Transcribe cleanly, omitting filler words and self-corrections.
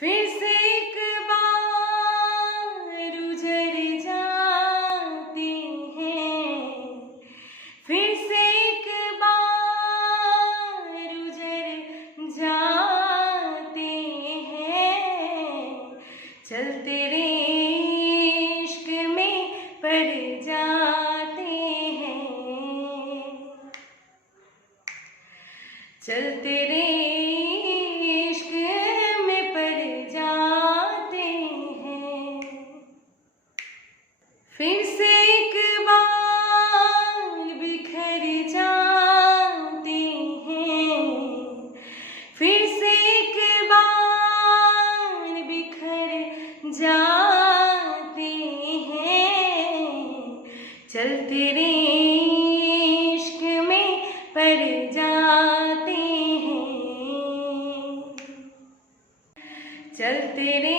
फिर से एक बार उजड़ जाते हैं, फिर से एक बार उजड़ जाते हैं, चल तेरे इश्क में पड़ जाते हैं, चल तेरे इश्क में पड़ जाते हैं। फिर से एक बार बिखर जाते हैं, फिर से एक बार बिखर जाते हैं, चल तेरे इश्क में पड़ जाते हैं, चल तेरे